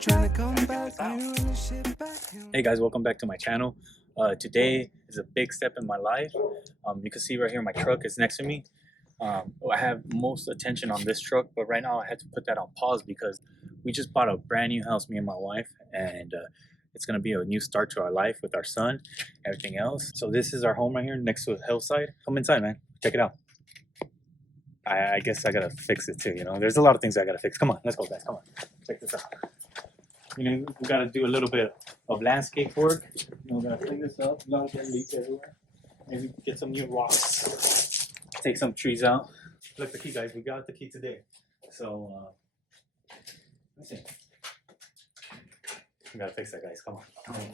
Hey guys, welcome back to my channel. Today is a big step in my life. You can see right here my truck is next to me. I have most attention on this truck, but right now I had to put that on pause because we just bought a brand new house, me and my wife, and it's gonna be a new start to our life with our son, everything else. So this is our home right here next to a hillside. Come inside, man. Check it out. I guess I gotta fix it too. You know, there's a lot of things I gotta fix. Come on, let's go, guys. Come on, check this out. You know, we gotta do a little bit of landscape work. You know, we gotta clean this up. A lot of dead leaves everywhere. Maybe get some new rocks. Take some trees out. Look, the key, guys. We got the key today. So let's see. We gotta fix that, guys. Come on. All right.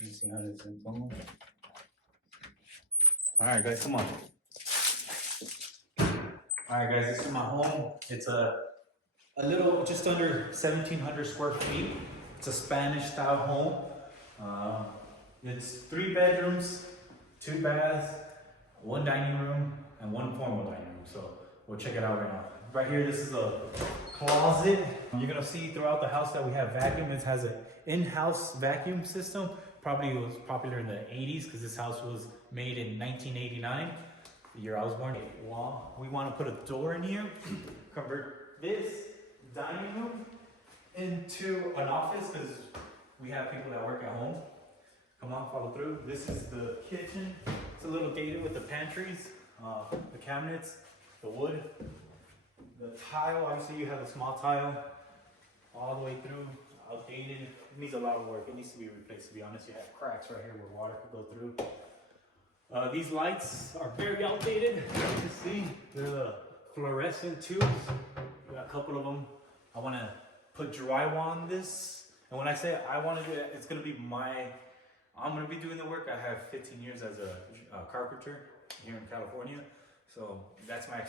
Let me see how this is going. All right, guys. Come on. All right, guys. This is my home. It's a little, just under 1,700 square feet. It's a Spanish style home. It's 3 bedrooms, 2 baths, 1 dining room, and 1 formal dining room. So we'll check it out right now. Right here, this is a closet. You're gonna see throughout the house that we have vacuum. It has an in-house vacuum system. Probably was popular in the 80s because this house was made in 1989, the year I was born. Well, we want to put a door in here, convert this dining room into an office because we have people that work at home. Come on, follow through. This is the kitchen. It's a little dated with the pantries, the cabinets, the wood, the tile. Obviously, you have a small tile all the way through. Outdated. It needs a lot of work. It needs to be replaced. To be honest, you have cracks right here where water could go through. These lights are very outdated. As you can see, they're the fluorescent tubes. We got a couple of them. I want to put drywall on this, and when I say I want to do it, it's going to be I'm going to be doing the work. I have 15 years as a carpenter here in California, so that's my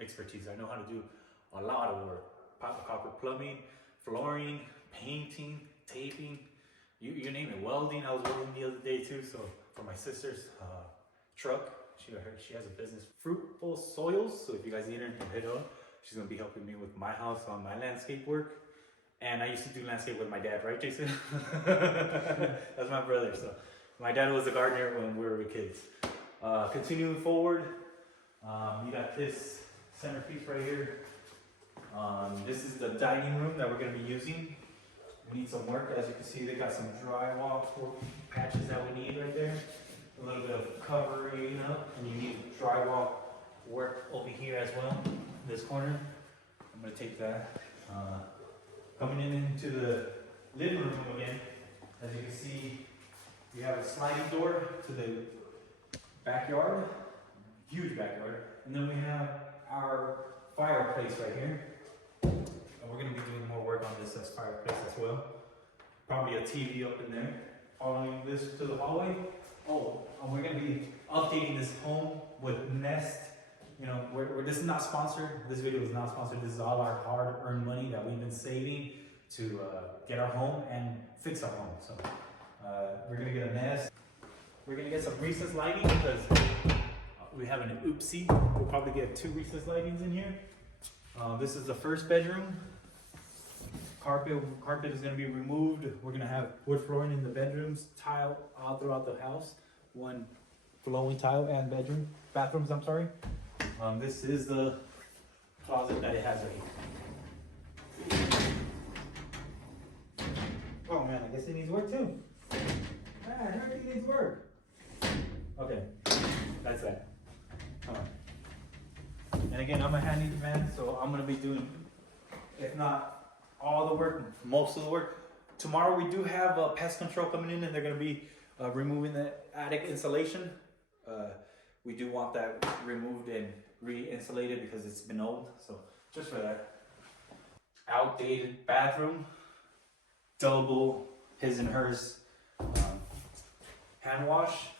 expertise. I know how to do a lot of work: copper plumbing, flooring, painting, taping, you name it, welding. I was welding the other day too. So for my sister's truck, she has a business, Fruitful Soils. So if you guys need her, hit her up. She's gonna be helping me with my house on my landscape work. And I used to do landscape with my dad, right, Jason? That's my brother. So my dad was a gardener when we were kids. Continuing forward, you got this centerpiece right here. This is the dining room that we're going to be using. We need some work. As you can see, they got some drywall patches that we need right there. A little bit of covering up, and you need drywall work over here as well, in this corner. I'm going to take that. Coming into the living room again, as you can see, we have a sliding door to the backyard, huge backyard, and then we have our fireplace right here. We're going to be doing more work on this as fireplace as well. Probably a TV up in there. Following this to the hallway. Oh, and we're going to be updating this home with Nest. You know, this is not sponsored. This video is not sponsored. This is all our hard-earned money that we've been saving to get our home and fix our home. So we're going to get a Nest. We're going to get some recessed lighting because we have an oopsie. We'll probably get 2 recessed lightings in here. This is the first bedroom. Carpet is going to be removed. We're going to have wood flooring in the bedrooms, tile all throughout the house. 1 flowing tile and bathrooms, I'm sorry. This is the closet that it has right here. Oh man, I guess it needs work too. Man, everything needs work. Okay, that's that. And again, I'm a handyman, so I'm gonna be doing, if not all the work, most of the work. Tomorrow we do have pest control coming in, and they're gonna be removing the attic insulation. We do want that removed and re-insulated because it's been old. So just for that. Outdated bathroom, double his and hers hand wash,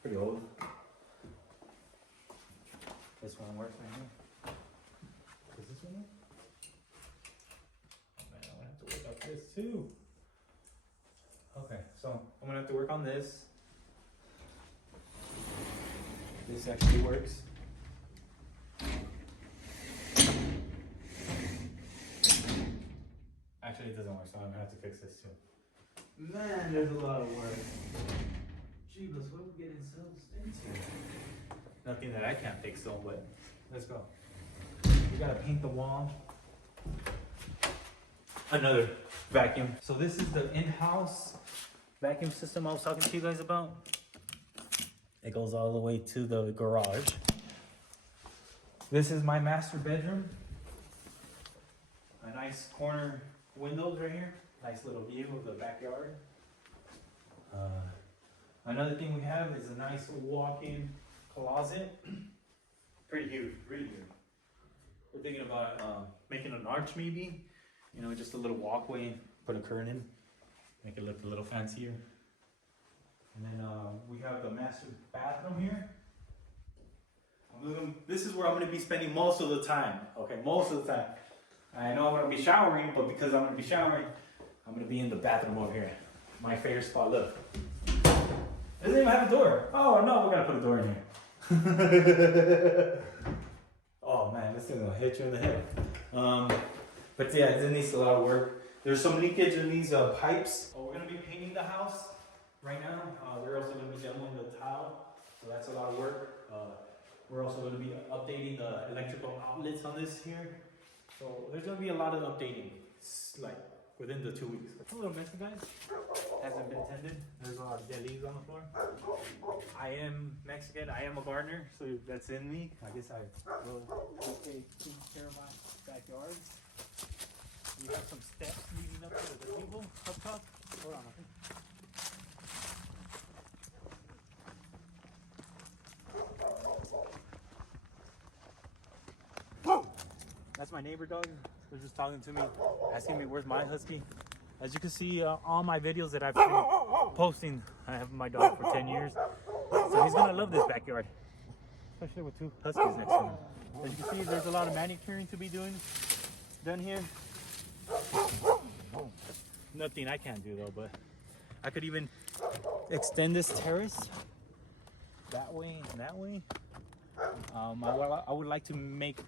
pretty old. This one works right here. Does this one work? Oh man, I'm gonna have to work on this too. Okay, so I'm gonna have to work on this. This actually works. Actually, it doesn't work, so I'm gonna have to fix this too. Man, there's a lot of work. Jeebus, what are we getting ourselves into? Nothing that I can't fix though, but let's go. We gotta paint the wall. Another vacuum. So this is the in-house vacuum system I was talking to you guys about. It goes all the way to the garage. This is my master bedroom. A nice corner windows right here. Nice little view of the backyard. Another thing we have is a nice walk-in closet. Pretty huge, really huge. We're thinking about making an arch maybe. You know, just a little walkway, put a curtain in, make it look a little fancier. And then we have the master bathroom here. This is where I'm going to be spending most of the time. Okay, most of the time. I know I'm going to be showering, but because I'm going to be showering, I'm going to be in the bathroom over here. My favorite spot, look. It doesn't even have a door. Oh no, we got to put a door in here. Oh man, this is going to hit you in the head. But yeah, it needs a lot of work. There's some leakage in these pipes. We're going to be painting the house right now. We're also going to be demoing the tile, so that's a lot of work. We're also going to be updating the electrical outlets on this here. So there's going to be a lot of updating, like within the 2 weeks. It's a little messy, guys. Hasn't been tended. There's a lot of dead leaves on the floor. I am Mexican. I am a gardener, so that's in me. I guess I will take care of my backyard. We have some steps leading up to the gazebo up top. Hold on, okay. That's my neighbor dog. They're just talking to me, asking me where's my husky. As you can see, all my videos that I've been posting, I have my dog for 10 years. So he's gonna love this backyard, especially with 2 huskies next to him. As you can see, there's a lot of manicuring to be done here. Nothing I can't do though, but I could even extend this terrace that way and that way. I would like to make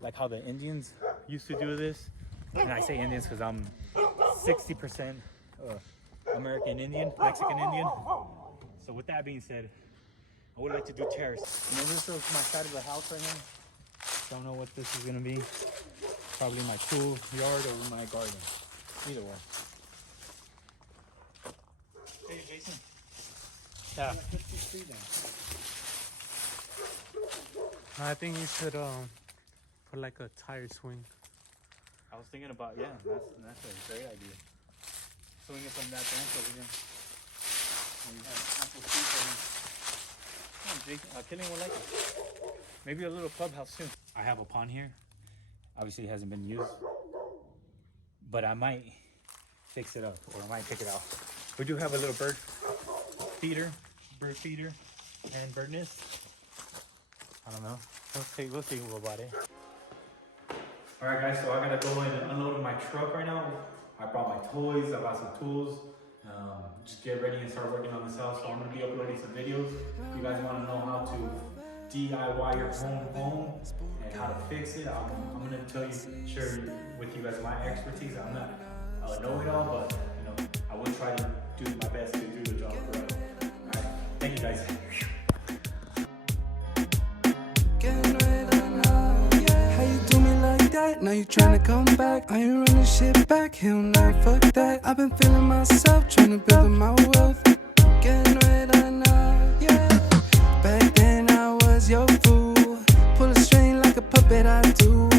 like how the Indians used to do this, and I say Indians because I'm 60% American Indian, Mexican Indian. So with that being said, I would like to do terrace. And then this is my side of the house right now. Don't know what this is gonna be. Probably my tool yard or my garden. Either way. Hey Jason. Yeah. I think you should put like a tire swing. I was thinking about, yeah, that's a great idea. Swing it from that bench over here. And you have ample space for him. Come on, Jason. Killing will like it. Maybe a little clubhouse soon. I have a pond here. Obviously it hasn't been used, but I might fix it up or I might take it out. We do have a little bird feeder and bird nest. I don't know. We'll see about it. All right, guys. So I gotta go and unload my truck right now. I brought my toys. I bought some tools. Just get ready and start working on this house. So I'm gonna be uploading some videos. If you guys want to know how to DIY your home and how to fix it, I'm gonna share with you guys my expertise. I'm not a know-it-all, but you know, I will try to do my best to do the job correct. All right, thank you guys. Now you tryna come back, I ain't running shit back, hell no, fuck that. I've been feeling myself, tryna build my wealth. Getting rid of now, yeah. Back then I was your fool. Pull a string like a puppet, I do.